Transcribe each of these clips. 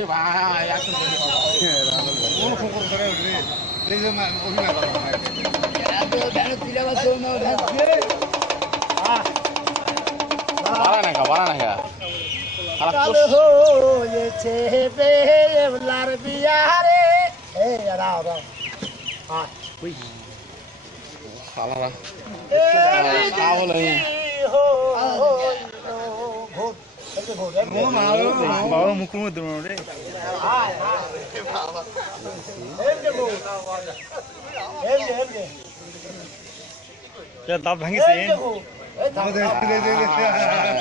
এই ভাই একদম কোন ফোন করে রে এই যে অভিনয় করো এত ধান দিলা বাস না ধানছে বাড়া না খা কাল হয়েছে বেলার বিয়ারে এই দাও দাও হ্যাঁ কই শালা আওল এই ভোট এই ভোট বাবা মুখ মুখ দম রে হায় হায় বাবা এই যে ভোট এই যে কে দাঁত ভাঙিছে এই দাঁত দে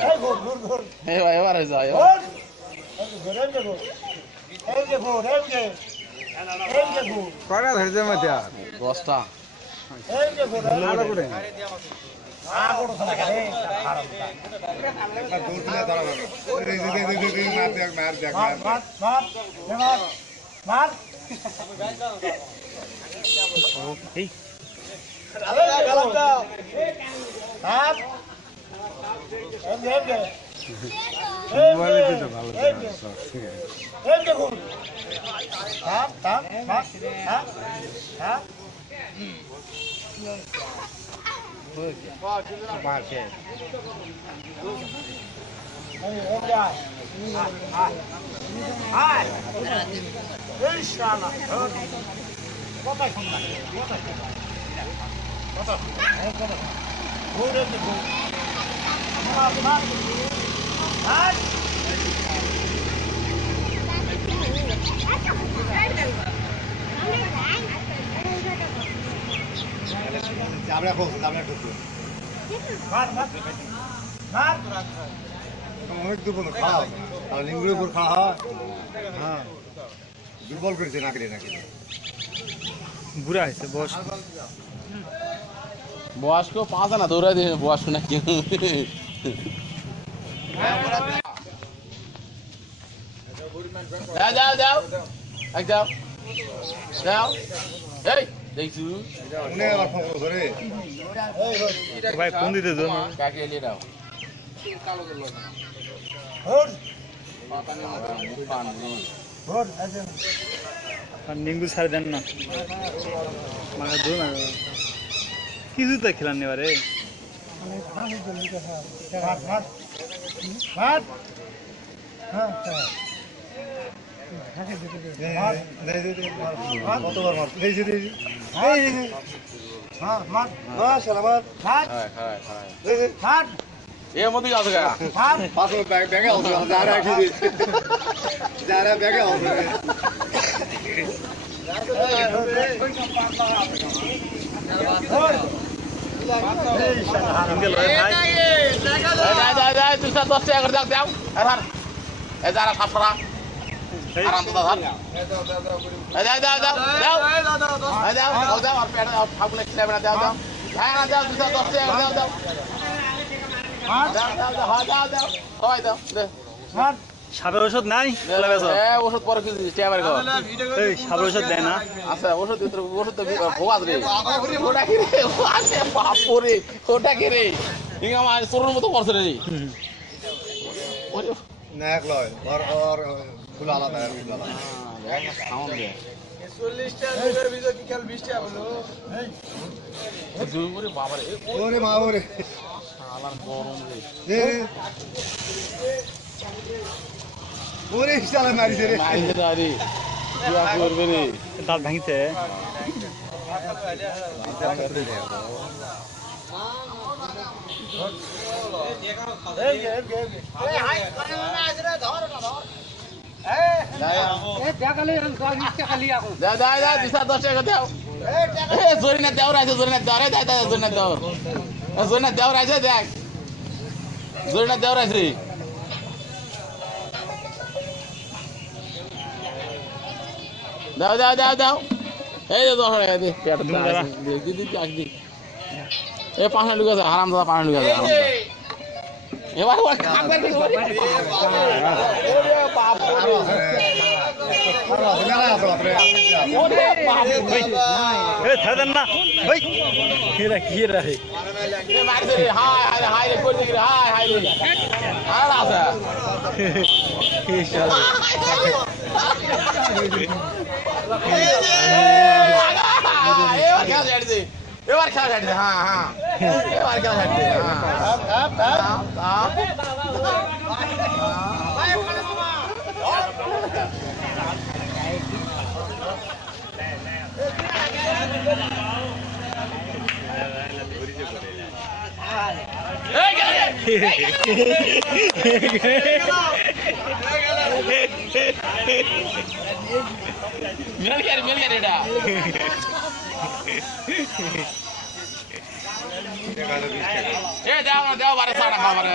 এই ভোট ভোট এই ভাই এবারে যাও এই যে ভোট এই যে ভোট কয়টা ধরছে মধ্যে 10টা এই যে ভোট আড়া করে আগড় ধরে রে খারাপ একটা দৌড় দিলে ধরা যাবে এই যে মার দেখ মার এই আরে গেলাম না হাত এই মোবাইলে দিতে ভালো ঠিক আছে এই দেখো হাত হাত হাত হাত বাসে ইনশাআল্লাহ কত সুন্দর কত ঘুরে দেখো মার হাত আমরা কোস আমরা ঢুকবো মার মার মার অনেক দুর্বল খাওয়া আর লিঙ্গুর উপর খাওয়া হ্যাঁ দুর্বল করেছে নাকি নাকি বুড়া হয়েছে বয়স বয়স্ক পাঁচ না দৌড়াই দিয়ে বয়স্ক নাকি যাও যাও যাও এক যাও যাও এই দেখছু উনি আবার ফোন করে ভাই ফোন দিতে দাও কাকে নিয়ে দাও কালো করে লও হোড পাতানি মুখান হোড আছে আর নিঙ্গু ছাড় দেন না মানে দো না কিছু তো খেলান নেবারে মানে খানি জলদি কথা হাত হাত হাত হ্যাঁ হাতে দিতে দে হাত দে দে হাত কতবার মার এই যে এই হ্যাঁ মার মাশাআল্লাহ মার হাত হ্যাঁ হ্যাঁ দে দে হাত এ মধ্যে আছে গা হাত পাশে ব্যাগে আছে যারা রাখি দে যারা ব্যাগে আছে ইনকে লয় ভাই যা যা 210 টাকা করে দাও আর এ যারা সাফরা আরাম তো দাও দাও দাও দাও দাও দাও দাও আর পেড়া ফাগুনে খেলে না দাও দাও হ্যাঁ না দাও 210 টাকা দাও দাও দাও দাও দাও দাও দাও হয় দাও দে মার সাবের ওষুধ নাই এ ওষুধ পরে কি দিছিস টাকা কর এই সাবের ওষুধ দেয় না আচ্ছা ওষুধ তো ভোগাস রে ওটা কি রে আছে বাপ রে ওটা কি রে ইংা মার সরুর মতো করছ রে ওরে নাক লয় আর ফুল আলাদা আর ফুল আলাদা হ্যাঁ দেখ সাউন্ড দে 40 টা লোকের ভিতর কি কাল 20 টা হলো এই দুই করে বাবা রে ওরে মা ওরে শালার গরম রে ওরে শালা মারিছে রে মারিছে রে কি করবে রে দাঁত ভাঙিছে এই হাই করে না আছে রে ধর না ধর এই টাকালে রং 20 টাকা লিয়া কো যা যা যা 210 টাকা দাও এই জোরে না দাও রাইছে জোরে না দাও রে দাও দাও জোরে না দাও জোরে না দাও রাইছে দেখ জোরে না দাও রাইছে দাও দাও দাও দাও এই যে 10 টাকা দে পেট দে দিদি চাক দি এ 5 টাকা আছে হারাম দাদা 5 টাকা আছে এবার ওর খাবার দিস ওরে বাপ ওরে ওরে বাপ এ ছাড়েন না ভাই কি রে এ মার দে হাই হাই হাই রে কই দিরে হাই হাই রে আর আসা কি শালা এবার খেলা ছাড় দে এবার খেলা ছাড় দে হ্যাঁ হ্যাঁ এবার খেলা ছাড় দে মিল গেল এটা দাও বারে সাড়া খাবার